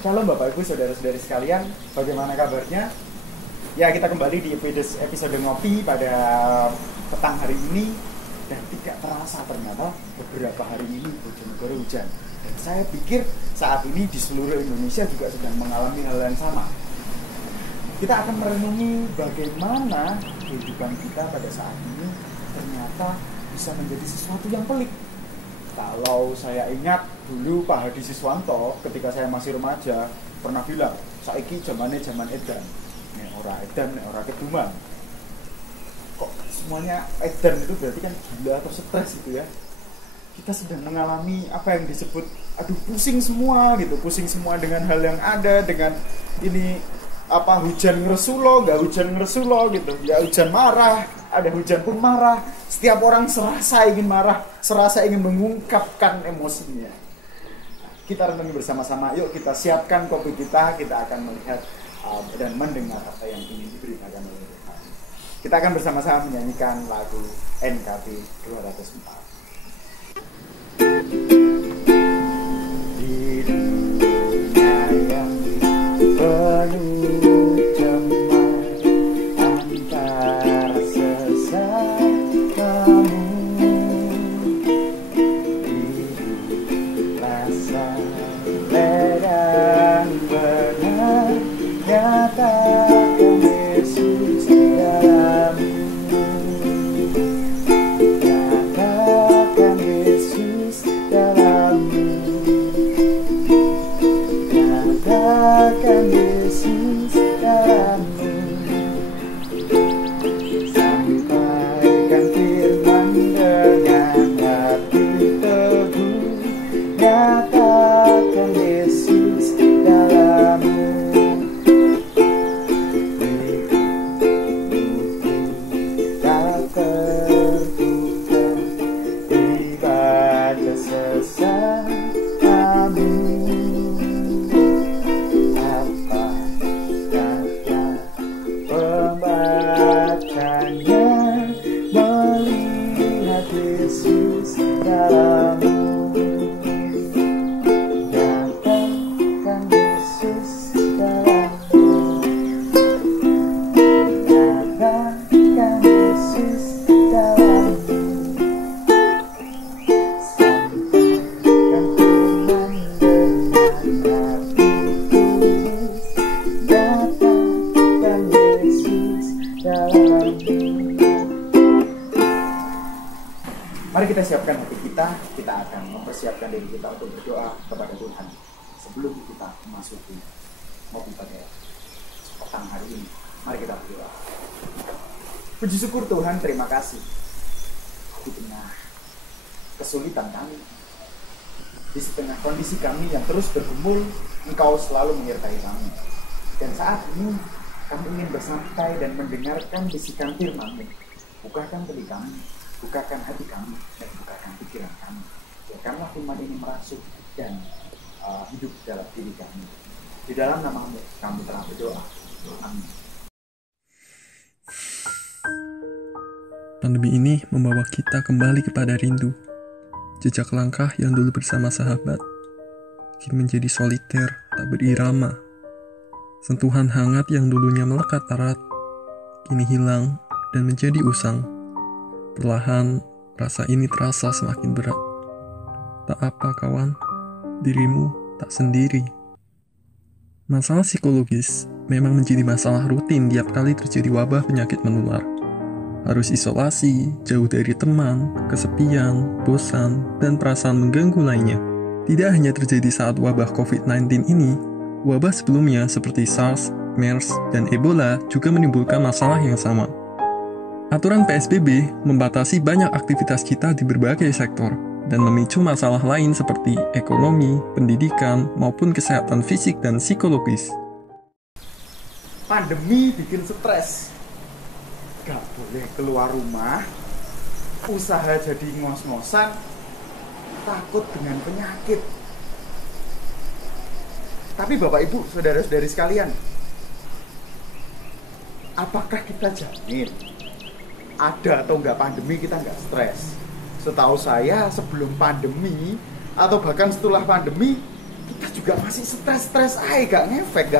Shalom Bapak Ibu, saudara-saudari sekalian, bagaimana kabarnya? Ya, kita kembali di episode ngopi pada petang hari ini. Dan tidak terasa ternyata beberapa hari ini Bojonegoro hujan. Dan saya pikir saat ini di seluruh Indonesia juga sedang mengalami hal yang sama. Kita akan merenungi bagaimana kehidupan kita pada saat ini ternyata bisa menjadi sesuatu yang pelik. Kalau saya ingat dulu Pak Hadi Siswanto ketika saya masih remaja pernah bilang, saiki zaman edan. Nek ora edan, nek ora keduman. Kok semuanya edan itu berarti kan gila atau stres gitu ya. Kita sedang mengalami apa yang disebut pusing semua gitu, pusing semua dengan hal yang ada, dengan ini hujan ngeresulo, nggak hujan ngeresulo gitu, ya hujan marah, ada hujan pun marah, setiap orang serasa ingin marah, serasa ingin mengungkapkan emosinya. Kita renungi bersama-sama, yuk kita siapkan kopi kita akan melihat dan mendengar apa yang ingin diberitakan oleh Tuhan. Kita akan bersama-sama menyanyikan lagu NKB 204. Di dunia yang penuh cemas antar sesamamu, hiduplah saleh dan benar, nyatakan Yesus dalammu, nyatakan Yesus dalammu, nyatakan Yesus dalammu. Sampaikan firman dengan hati teguh, nyatakan Yesus dalammu. Tak terbuka dibaca sesamamu. Apa kata pembacanya, melihat Yesus dalammu, nyatakan Yesus dalammu, nyatakan Yesus dalammu. Sampaikan firman dengan hati tulus, nyatakan Yesus dalammu. Mari kita siapkan hati kita akan mempersiapkan diri kita untuk berdoa kepada Tuhan sebelum kita memasuki ngopi pada petang hari ini. Mari kita berdoa. Puji syukur Tuhan, terima kasih di tengah kesulitan kami, di tengah kondisi kami yang terus bergumul, Engkau selalu menyertai kami. Dan saat ini kami ingin bersantai dan mendengarkan bisikan firman-Mu. Bukakan telinga kami, bukakan hati kami, dan bukakan pikiran kami. Biarkanlah firman ini merasuk dan hidup dalam diri kami. Di dalam nama-Mu kami telah berdoa. Amin. Pandemi ini membawa kita kembali kepada rindu. Jejak langkah yang dulu bersama sahabat kini menjadi soliter, tak berirama. Sentuhan hangat yang dulunya melekat erat kini hilang dan menjadi usang. Perlahan rasa ini terasa semakin berat. Tak apa kawan, dirimu tak sendiri. Masalah psikologis memang menjadi masalah rutin tiap kali terjadi wabah penyakit menular. Harus isolasi, jauh dari teman, kesepian, bosan, dan perasaan mengganggu lainnya. Tidak hanya terjadi saat wabah COVID-19 ini, wabah sebelumnya seperti SARS, MERS, dan Ebola juga menimbulkan masalah yang sama. Aturan PSBB membatasi banyak aktivitas kita di berbagai sektor dan memicu masalah lain seperti ekonomi, pendidikan, maupun kesehatan fisik dan psikologis. Pandemi bikin stres. Gak boleh keluar rumah, usaha jadi ngos-ngosan, takut dengan penyakit. Tapi Bapak Ibu, saudara-saudari sekalian, apakah kita jamin ada atau enggak pandemi kita enggak stres? Setahu saya sebelum pandemi atau bahkan setelah pandemi kita juga masih stres aja, gak ngefek,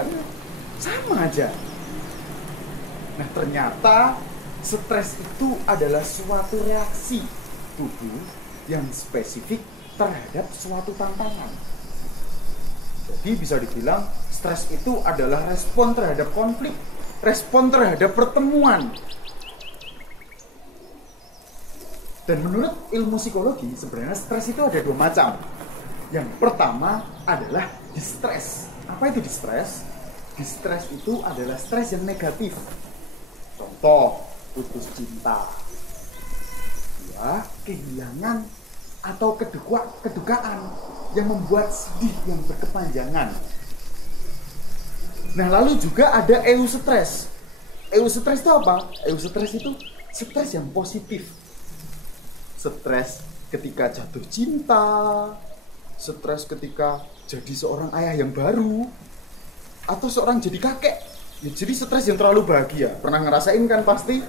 sama aja. Nah ternyata stres itu adalah suatu reaksi tubuh yang spesifik terhadap suatu tantangan. Jadi bisa dibilang stres itu adalah respon terhadap konflik, respon terhadap pertemuan. Dan menurut ilmu psikologi sebenarnya stres itu ada dua macam. Yang pertama adalah distress. Apa itu distress? Distress itu adalah stres yang negatif. Contoh, putus cinta, ya, kehilangan atau kedukaan yang membuat sedih yang berkepanjangan. Nah lalu juga ada eustress. Eustress itu apa? Eustress itu stres yang positif. Stres ketika jatuh cinta, stres ketika jadi seorang ayah yang baru, atau seorang jadi kakek. Ya, jadi stres yang terlalu bahagia. Pernah ngerasain kan pasti?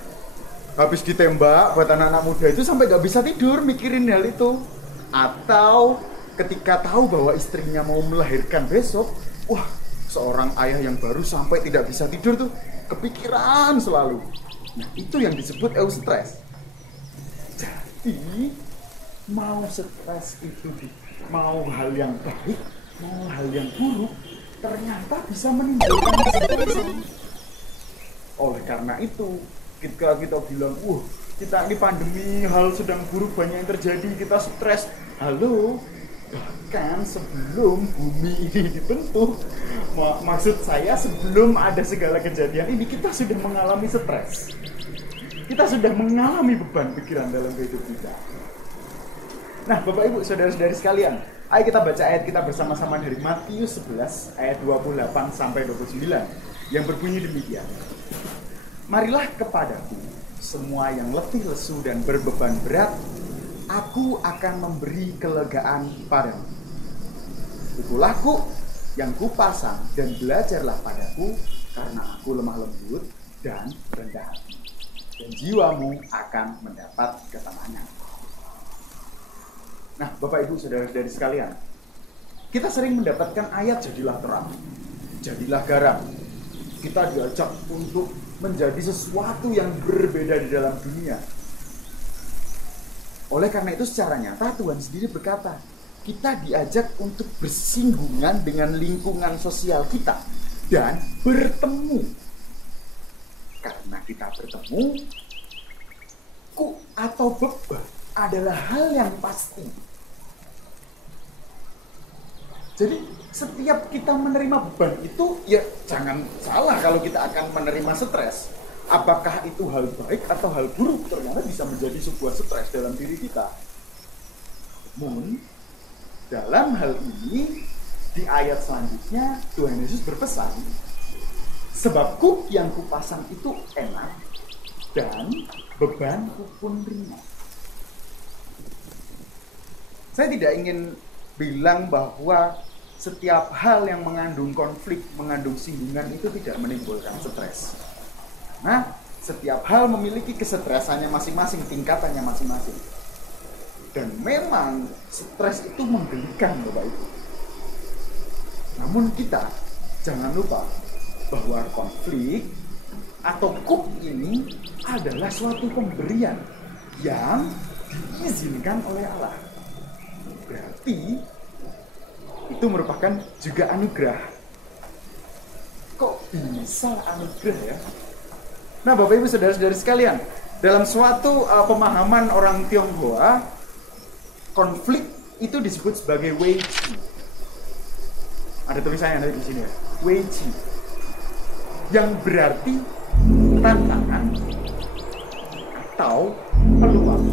Habis ditembak buat anak-anak muda itu sampai gak bisa tidur mikirin hal itu. Atau ketika tahu bahwa istrinya mau melahirkan besok, wah, seorang ayah yang baru sampai tidak bisa tidur tuh kepikiran selalu. Nah, itu yang disebut eustress. Jadi, mau stres itu mau hal yang baik, mau hal yang buruk, ternyata bisa menimbulkan stres. Oleh karena itu, ketika kita bilang, kita ini pandemi, hal sedang buruk, banyak yang terjadi, kita stres. Halo, bahkan sebelum bumi ini dibentuk, maksud saya sebelum ada segala kejadian ini, kita sudah mengalami stres. Kita sudah mengalami beban pikiran dalam hidup kita. Nah, Bapak Ibu, saudara-saudari sekalian, ayo kita baca ayat kita bersama-sama dari Matius 11 ayat 28 sampai 29 yang berbunyi demikian. Marilah kepadaku semua yang letih lesu dan berbeban berat, aku akan memberi kelegaan padamu. Pikulah kuk yang kupasang dan belajarlah padaku, karena aku lemah lembut dan rendah hati, dan jiwamu akan mendapat ketenangan. Nah, Bapak Ibu saudara-saudari sekalian, kita sering mendapatkan ayat jadilah terang, jadilah garam. Kita diajak untuk menjadi sesuatu yang berbeda di dalam dunia. Oleh karena itu secara nyata Tuhan sendiri berkata, kita diajak untuk bersinggungan dengan lingkungan sosial kita dan bertemu. Karena kita bertemu, ku atau beban adalah hal yang pasti. Jadi setiap kita menerima beban itu, ya jangan salah kalau kita akan menerima stres. Apakah itu hal baik atau hal buruk, ternyata bisa menjadi sebuah stres dalam diri kita. Namun dalam hal ini, di ayat selanjutnya Tuhan Yesus berpesan, sebab kuk yang kupasang itu enak dan bebanku pun ringan. Saya tidak ingin bilang bahwa setiap hal yang mengandung konflik, mengandung singgungan itu tidak menimbulkan stres. Nah, setiap hal memiliki kesetresannya masing-masing, tingkatannya masing-masing. Dan memang stres itu menggelikan, Bapak Ibu. Namun kita jangan lupa bahwa konflik atau kuk ini adalah suatu pemberian yang diizinkan oleh Allah. Berarti itu merupakan juga anugerah. Kok bisa anugerah ya? Nah, Bapak Ibu saudara-saudari sekalian, dalam suatu pemahaman orang Tionghoa, konflik itu disebut sebagai weiqi. Ada tulisannya ada di sini ya, weiqi, yang berarti tantangan atau peluang.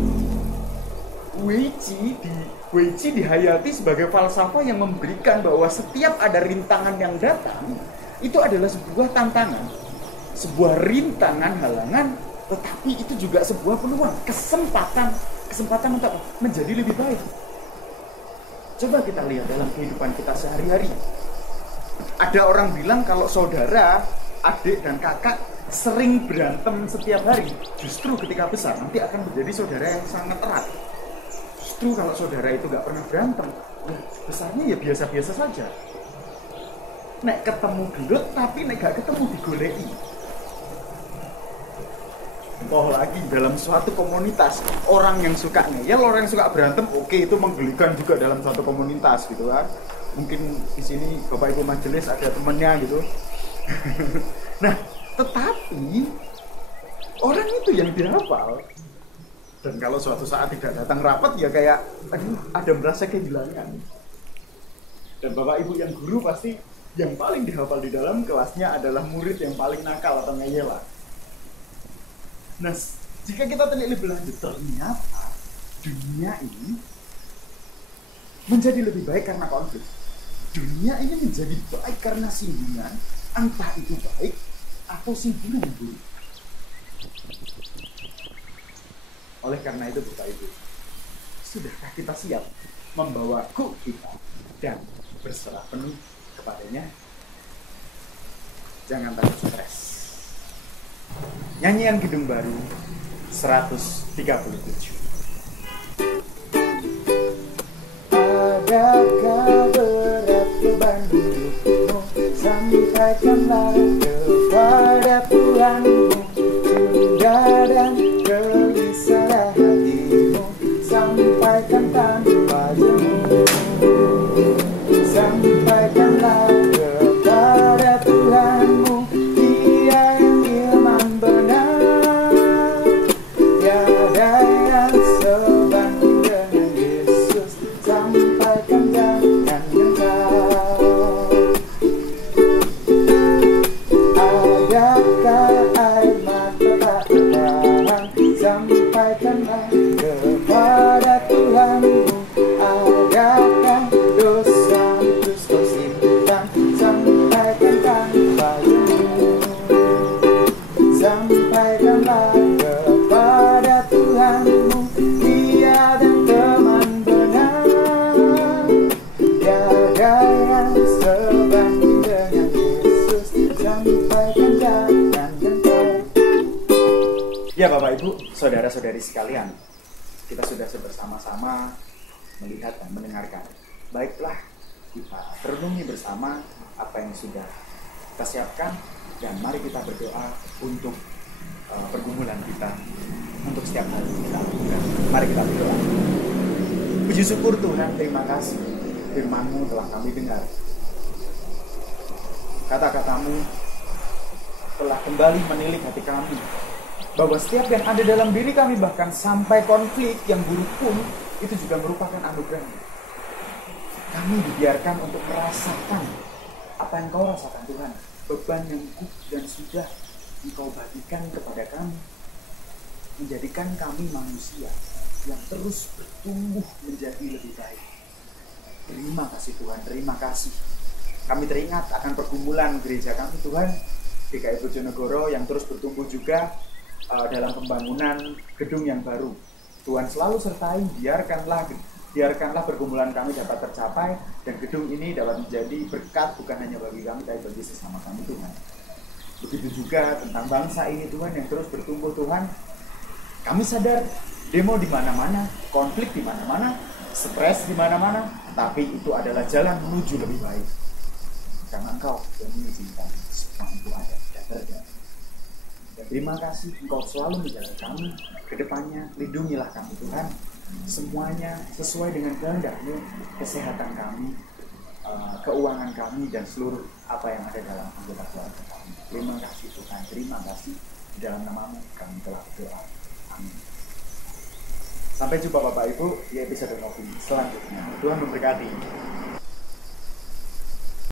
Weiqi dihayati sebagai falsafah yang memberikan bahwa setiap ada rintangan yang datang, itu adalah sebuah tantangan, sebuah rintangan, halangan, tetapi itu juga sebuah peluang, kesempatan untuk menjadi lebih baik. Coba kita lihat dalam kehidupan kita sehari-hari. Ada orang bilang kalau saudara, adik dan kakak sering berantem setiap hari, justru ketika besar nanti akan menjadi saudara yang sangat erat. Justru kalau saudara itu gak pernah berantem, besarnya ya biasa-biasa saja. Nek ketemu gelut, tapi nek gak ketemu digoleki. Toh lagi dalam suatu komunitas, orang yang suka ngeyel, orang yang suka berantem, oke, itu menggelikan juga dalam suatu komunitas gitu kan. Mungkin di sini Bapak Ibu majelis ada temennya gitu. Nah, tetapi orang itu yang dihafal. Dan kalau suatu saat tidak datang rapat ya kayak aduh, ada merasa kehilangan. Dan Bapak Ibu yang guru pasti yang paling dihafal di dalam kelasnya adalah murid yang paling nakal atau ngeyel lah. Nah, jika kita telik lebih lanjut, ternyata dunia ini menjadi lebih baik karena konflik. Dunia ini menjadi baik karena singgungan, entah itu baik atau singgungan yang buruk. Oleh karena itu, Bapak Ibu, sudahkah kita siap membawa ku kita dan berserah penuh kepadanya? Jangan takut stres. Nyanyian Gedung Baru 137. Adakah berat beban hidupmu? Sampaikanlah kepada Tuhanmu. Tunda dan gelisah hatimu, sampaikan tanpa jemu. Sampaikanlah kepada Tuhanmu. Sampaikanlah kepada Tuhanmu. Adakah dosa terus kau simpan? Sampaikan tanpa jemu. Sampaikanlah kepada Tuhanmu. Dia dan teman benar, tiada yang sebanding dengan Yesus. Sampaikan jangan gentar. Ya Bapak Ibu, saudara-saudari sekalian, kita sudah bersama-sama melihat dan mendengarkan. Baiklah, kita renungi bersama apa yang sudah kita siapkan dan mari kita berdoa untuk pergumulan kita, untuk setiap hari kita lakukan. Mari kita berdoa. Puji syukur Tuhan, terima kasih firman-Mu telah kami dengar. Kata-katamu telah kembali menilik hati kami, bahwa setiap yang ada dalam diri kami, bahkan sampai konflik yang buruk pun, itu juga merupakan anugerah. Kami dibiarkan untuk merasakan apa yang Kau rasakan Tuhan, beban yang dan sudah Engkau bagikan kepada kami, menjadikan kami manusia yang terus bertumbuh menjadi lebih baik. Terima kasih Tuhan, terima kasih. Kami teringat akan pergumulan gereja kami Tuhan, GKI Bojonegoro yang terus bertumbuh juga dalam pembangunan gedung yang baru. Tuhan selalu sertai, biarkanlah pergumulan kami dapat tercapai dan gedung ini dapat menjadi berkat bukan hanya bagi kami tapi bagi sesama kami Tuhan. Begitu juga tentang bangsa ini Tuhan yang terus bertumbuh Tuhan. Kami sadar demo di mana-mana, konflik di mana-mana, stres di mana-mana, tapi itu adalah jalan menuju lebih baik. Karena Engkau yang mengizinkan semua itu ada dan terjadi. Dan terima kasih Engkau selalu menjaga kami ke depannya. Lindungilah kami Tuhan, semuanya sesuai dengan kehendak-Mu, kesehatan kami, keuangan kami, dan seluruh apa yang ada dalam anggota keluarga kami. Terima kasih Tuhan, terima kasih. Di dalam nama-Mu kami telah berdoa. Amin. Sampai jumpa Bapak Ibu di episode ngopi selanjutnya. Tuhan memberkati.